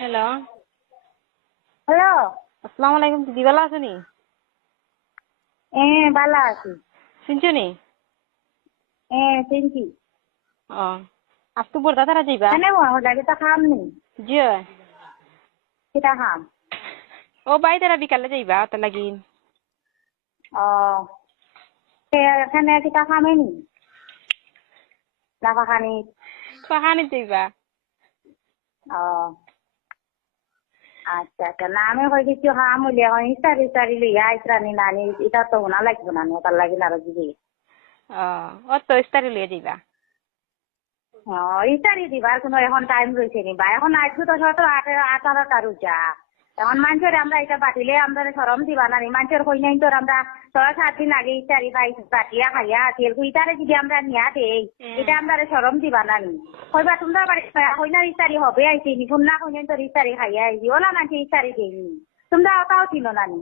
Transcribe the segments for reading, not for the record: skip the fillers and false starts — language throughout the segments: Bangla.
Hello, hello. আসসালামু আলাইকুম। দিদি ভালো আছো নি? ভালো আছি। শুনছো নি? চিনছি। ও, আজ তো বড়দা তারা যাইবা? কেন হোটেলে তো খাম নি। জি। কিটা খাম? ও বাই তারা বিকালে যাইবা তার লাগি। ও এখানে কিটা খামে নি লাফা খানি। কাহানি যাইবা? ও আচ্ছা আচ্ছা, না আমি কই কিছু খাম হইলে এখন ইস্তারি ইস্তারি লইয়া আইসরানি নানি এটা তো না লাগবে না তার লাগি না দিদি। ও, ও তো ইস্তারি লিয়ে যাইবা। ও ইস্তারি দিবার কোনো এখন টাইম রয়েছে নি বা এখন আসবো তো 17-18টা রুজা। এখন মানুষের আমরা এটা বাটিলে আমরা সরম দিবা না মানুষের কই নাই তোর আমরা 6-7 দিন আগে ইস্তারি বাটিয়া খাইয়া তেল ইটারে যদি আমরা নিয়া দেই এটা আমরা সরম দিবা না নি কইবা তোমরা বাড়ি কইনার ইস্তারি হবে আইছি নি কোন না কইনার তোর ইস্তারি খাইয়া আইছি ওলা মানুষ ইস্তারি দেয়নি তোমরা ওটাও ছিল না নি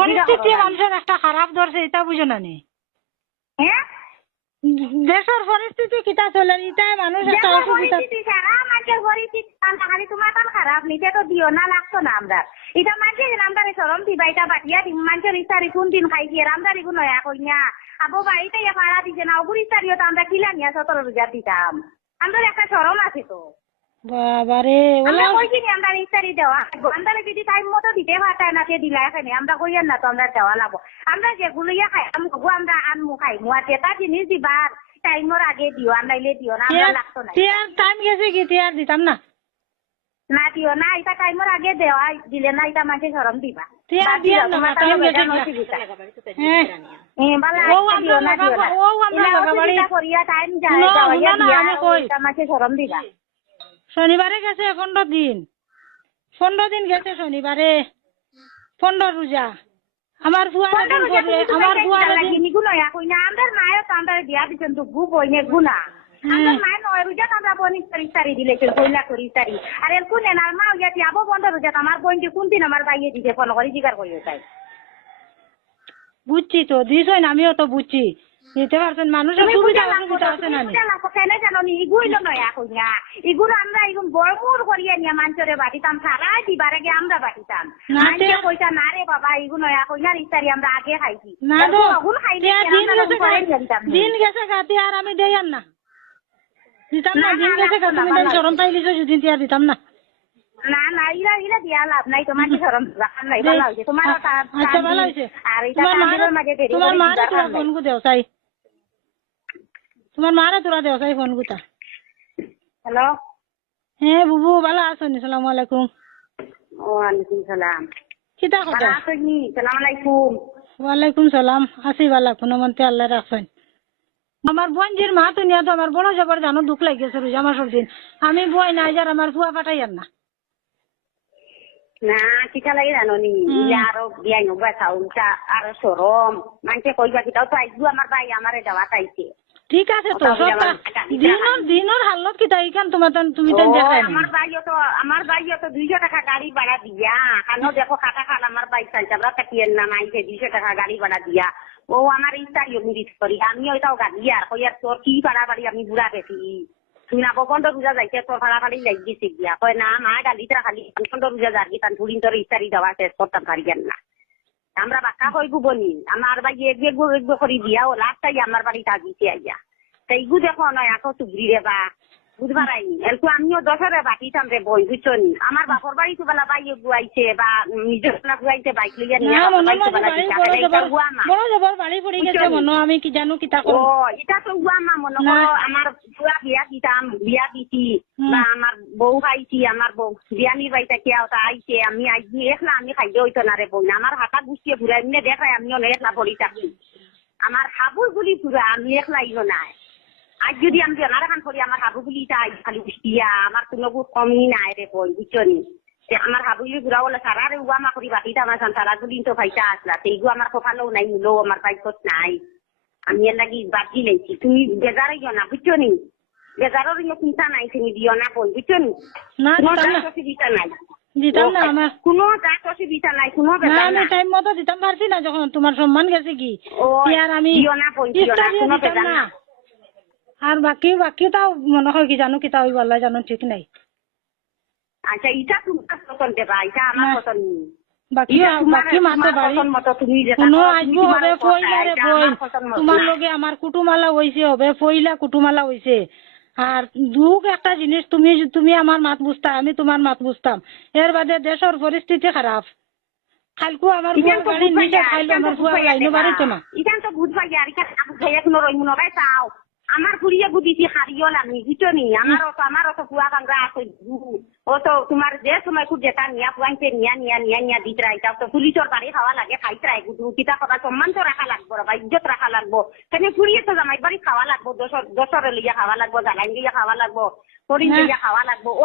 পরিস্থিতি মানুষের একটা খারাপ ধরছে এটা বুঝো না নি। হ্যাঁ দেশের পরিস্থিতি কিতা চলে এটাই মানুষ একটা অসুবিধা। খারাপ নিচে তো দিও না লাগতো না আমরা এটা মানুষের আমদারে সরম দিবা এটা বাটিয়া দিম মানুষের ইস্তারি কোন দিন খাইছি আমদারি কোন নয়া কইনা আবো বাড়িতে ভাড়া দিছে না ওগুর ইস্তারিও তো আমরা কিলা নিয়া 17,000 দিতাম আমরা একটা সরম আছে তো বাবারে ওলা কইছি আমরা ইস্তারি দেওয়া আমরা যদি টাইম মতো দিতে পারতাম না কে দিলা এখানে আমরা কইয়ার না তো আমরা দেওয়া লাগবো আমরা যেগুলো ইয়া খাই আমরা আনমু খাইমু আর যেটা জিনিস দিবার টাইমের আগে দিও আনাইলে দিও না আমরা লাগতো না টাইম গেছে কি তিয়ার দিতাম না না দিও না এটা টাইমের আগে দেওয়া দিলে না এটা মানুষের সরম দিবা তিয়ার দিয়া না টাইম গেছে সরম দিবা শনিবারে গেছে 15 দিন 15 দিন গেছে শনিবারে 15 রোজা আমার বুয়া আমার বুয়া আমাদের মায়ের তো আমরা দিয়া দিচ্ছেন তো গু বইনে গুনা আমাদের মায়ের 9 রোজা আমরা বনিস তারি দিলেছেন কইলা করি তারি আর এর কোন আর মা ইয়াতি আবো 15 রোজা আমার বোনকে কোন দিন আমার বাইয়ে দিতে ফোন করে জিগার করিও তাই বুঝছি তো দিছই না আমিও তো বুঝছি দিতে পারছেন মানুষের সুবিধা অসুবিধা আছে না কেন জানো নি ইগুইলো নয়া কইনা ইগুলো আমরা ইগুন বড়মুর করিয়া নিয়া মানুষের বাটিতাম সারাই দিবার আগে আমরা বাটিতাম মানুষে কইতা না রে বাবা ইগু নয়া কইনার ইস্তারি আমরা আগে খাইছি না তো দিন গেছে গাতি আর আমি দেই আর না দিতাম না দিন গেছে গাতি আমি শরম পাইলিছো যদি তিয়ার দিতাম না না না ইলা দিয়া লাভ নাই তোমার কি শরম নাই ভালো হইছে তোমার আচ্ছা ভালো হইছে আর এটা তাদের মাঝে দেরি তোমার মারে তোরা ফোন কো দেও চাই তোমার মারে তোরা দেও চাই ফোন কোটা হ্যালো হ্যাঁ বুবু ভালো আছো নি? আসসালামু আলাইকুম। ওয়ালাইকুম সালাম কিতা কথা আসনি সালাম আলাইকুম ওয়ালাইকুম সালাম আসি ভালো কোনো মন্তে আল্লাহ রাখছেন আমার বোনজির মা তো নিয়া তো আমার বড় জবর জানো দুঃখ লাগিয়েছে রোজা মাসের দিন আমি বই নাই যার আমার ফুয়া পাঠাই আর না না কিটা লাগে জানো নি আরো বিয়াই নবা চাউলটা আরো সরম মানুষে কইবা কিটাও তো আইজু আমার ভাই আমারে দেওয়া চাইছে ঠিক আছে তো দিনের হালত কিটা ইখান তোমার তুমি তো দেখাই আমার ভাইও তো 200 টাকা গাড়ি ভাড়া দিয়া কানো দেখো কাটা খাল আমার ভাই চাইছে আমরা কাটিয়েন না মাইছে 200 টাকা গাড়ি ভাড়া দিয়া ও আমার ইস্তারিও মিরিট করি আমি ওইটাও গাড়ি আর কই আর তোর কি ভাড়া বাড়ি আমি বুড়া গেছি তুই না 15 রোজা যাইতে তোর ভাড়া বাড়ি লাগিয়েছে গিয়া কয় না মা গাড়িটা খালি 15 রোজা যাবি তান ধুলিন তোর ইস্তারি দেওয়া শেষ করতাম পারিয়েন না আমরা বাক্কা কইবো বনি আমার ভাই এক করে দিয়া ও লাস্টাই আমার বাড়িতে আগিছে আইয়া তাই ইগু দেখো নয় এখন চুগরি রে বা বুঝবার আইনি এলকু আমিও 10রে বাটিতাম রে বই বুঝছো নি আমার বাপর বাড়ি তো বেলা বাইয়ে গুয়াইছে বা নিজের বেলা গুয়াইছে বাইক লইয়া নিয়ে বড় জবর বাড়ি পড়ে গেছে মনো আমি কি জানো কিতা করব ও এটা তো গুয়ামা মনে করো আমার পুরা বিয়া দিছি বা আমার বউ খাইছি আমার বউ বিয়ানির বাড়িতে কে আওতা আইছে আমি আইছি একলা আমি খাইতে হইতো না রে বই না আমার হাতা গুছিয়ে ঘুরে এমনি দেখাই আমিও একলা পড়ি থাকি আমার হাবুর গুলি পুরা আমি একলাই নাই আজ যদি আমি জনার খান করি আমার হাবুগুলিটা খালি দিয়া আমার কোনো কমই নাই রে বই বুঝছো নি আমার হাবুগুলি ঘুরা বলে সারা রে উয়া মা করি বাকিটা আমার সারা গুলি তো ভাইটা আসলা সেইগু আমার কপালেও নাই মিলো আমার বাইকত নাই আমি এর লাগি বাকি লেছি তুমি বেজারে গিয়ে না বুঝছো নি বেজারের চিন্তা নাই তুমি দিও না বই বুঝছো নি অসুবিধা নাই দিতাম না আমার কোনো অসুবিধা নাই কোনো আমি টাইম মতো দিতাম পারছি না যখন তোমার সম্মান গেছে কি আর আমি আর বাকিটাও মনে হয় কি জানো কিতা হইব আল্লাহ জানো ঠিক নাই আচ্ছা এটা তোমার পছন্দ দেবা এটা আমার না। পছন্দ নেই। বাকি এটা তোমার- বাকি মাতে তোমার বাড়ি পছন্দ মতো তুমি যেটা কোনো করো, তুমি আসবো তোমার হবে কথা, ফইলা রে এটা ফই আমার পছন্দ মতো তোমার না। লগে আমার কুটুমালা হইছে হবে ফইলা কুটুমালা হইছে আর দুঃখ একটা জিনিস তুমি আমার মাত বুঝতা আমি তোমার মাত বুঝতাম এর বাদে দেশের পরিস্থিতি খারাপ খালকু আমার ইখান বুয়ার তো গাড়ি বুঝবাই নিচে আর, খাইলো ইখান তো আমার বুয়া বুঝবাই আর লাইনো দেবা। বাড়িতো না ইখান তো বুঝবাই আর, ইখান না বুঝাইয়া কোনো রইমু নবাই চাও। আমার ফুরিয়ে বুঝিছি হারিও আমি বুঝছো নি আমার অত ফুয়া কামরা আছে ও তো তোমার যে সময় খুব যেটা নিয়া ফুয়াইছে নিয়া দিত রাইতা তো পুলিশের বাড়ি খাওয়া লাগে খাইতে রাই গুদু কিতা কথা সম্মান তো রাখা লাগবো বা ইজ্জত রাখা লাগবো কেন ফুরিয়ে তো জামাই বাড়ি খাওয়া লাগবো দশরে লইয়া খাওয়া লাগবো জ্বালাই লইয়া খাওয়া লাগবো হরিণ লইয়া খাওয়া লাগবো ও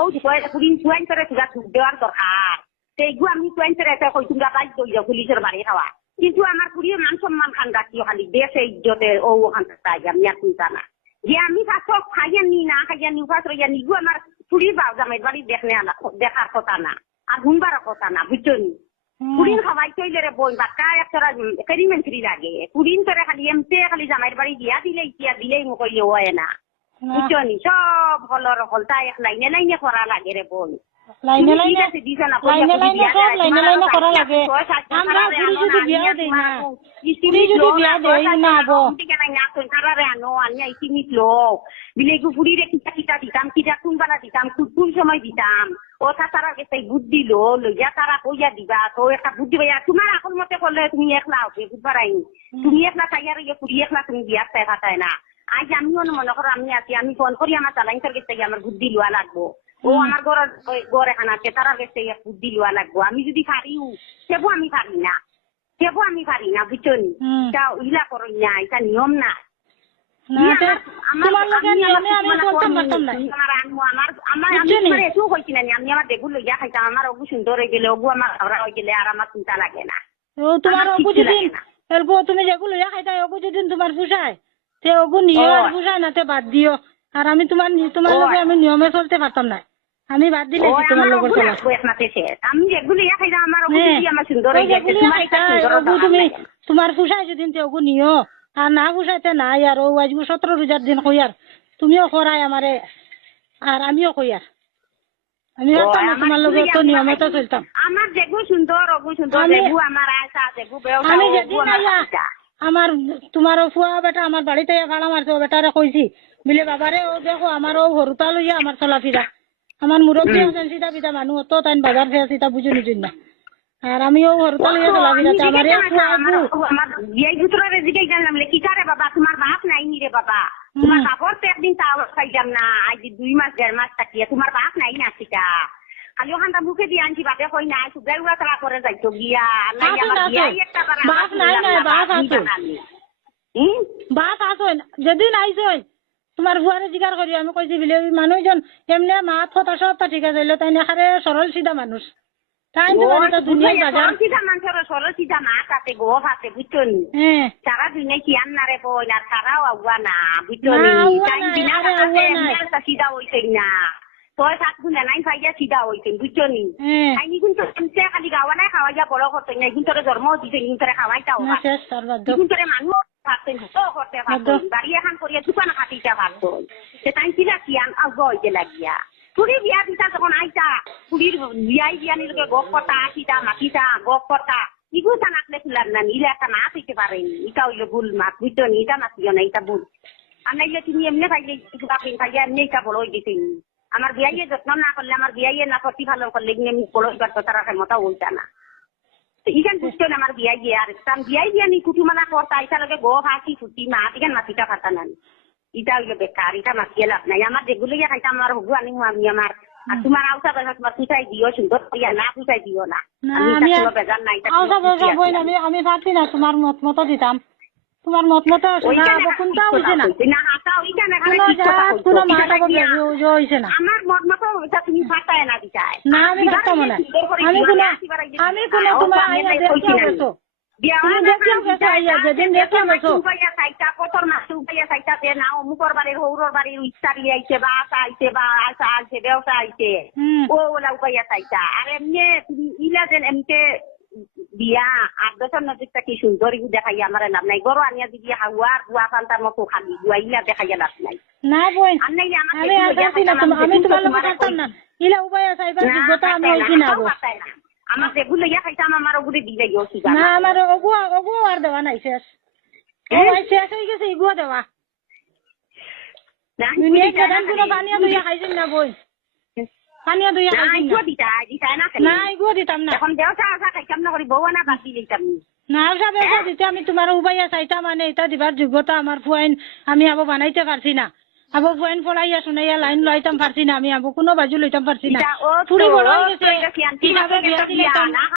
ফুরিন ফুয়াইন করে তুগা ঢুক দেওয়ার দরকার সেইগু আমি ফুয়াইন করে এটা কই তোমরা বাইক দইয়া পুলিশের বাড়ি খাওয়া কিন্তু আমার ফুরিয়ে মান সম্মান খান রাখিও খালি দেশে ইজ্জতে ও ওখান তাই আমি আর চিন্তা না যে আমি ফাঁসো খাইয়া নি না খাইয়া নি উপাস রইয়া নিগু আমার ফুরির বাউ জামাই বাড়ি দেখার কথা না আর ঘুমবার কথা না বুঝছো নি পুরিন খাওয়াই চইলে রে বই বাক্কা একটা এক্সপেরিমেন্টারি লাগে পুরিন করে খালি এমতে খালি জামাইর বাড়ি দিয়া দিলেই মুকইলে হয় না বুঝছো নি সব হলর হলতা এক লাইনে করা লাগে রে বই লাইনে লাইনে সব লাইনে করা লাগে আমরা পুরি যদি বিয়া দেই না পুরি যদি বিয়া দেই না বো বিলেগু ফুরিরে কিটা দিতাম কিটা কোনবালা দিতাম কোন সময় দিতাম ও তারা গেছে বুদ্ধি লইয়া তারা কইয়া দিবা তো একটা বুদ্ধি ভাইয়া তোমার এখন মতে করলে তুমি একলা হবে বুঝবার আইনি তুমি একলা চাইয়া রইয়া ফুরি একলা তুমি বিয়ার চাই খাটায় না আজ আমিও মনে করো আমি আছি আমি ফোন করি আমার চালাইনটার গেছে আমার বুদ্ধি লওয়া লাগবো ও আমার ঘর এখন আছে তারা গেছে বুদ্ধি লওয়া লাগবো আমি যদি পারিও সেবো আমি পারি না বুঝছো নি ইলা করই না এটা নিয়ম না তোমার লগে নিয়মে আমি করতাম পারতাম না এটাও হয়েছি না আমি আমার বেগু লইয়া খাইতাম আমার অগু সুন্দর হয়ে গেলে অগু আমার খাওয়া হয়ে গেলে আর আমার চিন্তা লাগে না তোমার অগু যেদিন তুমি যেগুলো লইয়া খাইতা অগু যেদিন তোমার পুষায় তে অগু নিয়ে আর পুষায় না তে বাদ দিও আর আমি তোমার লগে আমি নিয়মে চলতে পারতাম না আমি বাদ দিলে তোমার লগের চলা আমি যেগুলো ইয়া খাইতাম আমার অগু আমার সুন্দর হয়ে গেছে তুমি তোমার পুষায় যেদিন তে অগু নিও আর না পুষাইতে নাই আর ও আজবু 17 রোজার দিন কই আর তুমিও করাই আমারে আর আমিও কই আর আমি তোমার লগে তো নিয়মে তো চলতাম আমার যেগু সুন্দর অগু সুন্দর যেগু আমার আশা যেগু বেওটা আমি যেদিন আইয়া আমার তোমার ফুয়া বেটা আমার বাড়িতে ভাড়া মারছে ও বেটারে কইছি বলে বাবারে ও দেখো আমার ও হরুতা লইয়া আমার চলাফিরা আমার মুরব্বী আছেন সীতা পিতা মানুষ তো তাই বাজার খেয়ে সীতা বুঝুন না আর আমিও হরুতা লইয়া চলাফিরা আমার এই ভিতরে জিজ্ঞাই জানলাম কি করে বাবা তোমার বাপ নাই নি রে বাবা তোমার বাপর তো একদিন তাও খাইতাম না আজ 2 মাস 1.5 মাস থাকিয়ে তোমার বাপ নাই না সেটা খালি ওখানটা মুখে দিয়ে আনছি বাপে কই না সুগাই উড়া তারা করে যাইতো গিয়া বাপ নাই বাপ আছে বাপ আছে যেদিন আইসই তোমার বুয়ারে জিগার করি আমি কইছি বিলে মানুষজন এমনি মাত কথা সব ঠিক আছে তাই না খারে সরল সিধা মানুষ তাই দুনিয়ার বাজার সিধা মানুষের সরল সিধা মাত আছে গোপ আছে বুঝছো নি সারা দুনিয়ায় কি আন্নারে বই না তারাও আগুয়া না বুঝছো নি সিধা হইছে না তোর সাত গুণা নাই খাইয়া সিধা হইছে বুঝছো নি আইনি কিন্তু খালি গাওয়া নাই খাওয়াইয়া বড় করতে না কিন্তু জন্ম দিছে কিন্তু খাওয়াইটাও কিন্তু মানুষ ভাবতেন করতে পারতেন বাড়ি এখন করিয়া দোকান খাটিটা ভাবতেন সে তাই সিধা কি আগুয়া হইতে লাগিয়া পুরি বিয়া দিতা যখন আইতা পুরীর বিয়ানির গপ কথা আসিতা মাতিতা গপ কথা ইগু তা নাকলে খুলার না নিলে একটা মাছ হইতে পারেনি এটা হইলো ভুল মাছ বুঝতো নি এটা মাতিও না এটা ভুল আর নাইলে তুমি এমনি খাইলে খাইয়া এমনি এটা বড় হয়ে গেছে আমার বিয়াইয়ে যত্ন না করলে আমার বিয়াইয়ে না করতে ভালো করলে এমনি বড় হয়ে পারতো তারা ক্ষমতা হইতা না ইখান বুঝতো না আমার বিয়াইয়ে আর বিয়াই বিয়ানি কুটুমানা করতা এটা লগে গপ হাসি ফুটি মাছ এখান মাতিটা ফাটা না এটা হইলো বেকার এটা মাতিয়ে লাভ নাই আমার যেগুলো খাইতাম আমার হবু আনি আমি আমার আর তোমার আওতা বেলা তোমার পুষাই দিও সুন্দর করিয়া না পুষাই দিও না বেজার নাই আমি পারছি না তোমার মত মতো দিতাম তোমার মত মতো কোনটা হইছে না কোনো মাথা হইছে না আমার মত মতো তুমি ফাটায় না দিতাই না আমি পারতাম না আমি কোনো তোমার আইয়া দেখতে গেছো যেদিন দেখলাম কতর মাছ উপাইয়া চাইতাতে না অমুকর বাড়ির হৌরর বাড়ির ইচ্ছারি আইছে বা আশা আইছে বা আশা আইছে ব্যবসা আইছে ও ওলা উপাইয়া চাইতা আর এমনি তুমি ইলা যেন এমনিতে বিয়া 8 বছর নজিকটা কি সুন্দরী দেখাই আমার লাভ নাই গরো আনিয়া দিবি হাওয়ার বুয়া ফান্তার মতো খালি গুয়াইলা দেখাইয়া লাভ নাই না বোন আর নাই আমার আমি আছি না আমি তোমার লোক করতাম না ইলা উপায় আছে এবার যোগ্যতা আমি হইছি না গো আমার যেগুলো ইয়া খাইতাম আমার ওগুলো দিলে গেছি না আমার ওগো আর দেওয়া নাই শেষ ও শেষ হয়ে গেছে ইগো দেওয়া দুনিয়া কেদান কোনো পানিয়া দুইয়া খাইছেন না বই পানিয়া দুইয়া খাইছেন না ইগো দিতাম না এখন দেওয়া চা খাইতাম না করি বউ না বাদ দিলাম না সাবে দিতে আমি তোমার উপায় চাইতা মানে এটা দিবার যোগ্যতা আমার ফুয়াইন আমি আবো বানাইতে পারছি না আবো ফুয়াইন ফলাইয়া শুনাইয়া লাইন লইতাম পারছি না আমি আবো কোনো বাজু লইতাম পারছি না ফুড়ি বড় হয়ে গেছে কিভাবে বিয়া দিলাম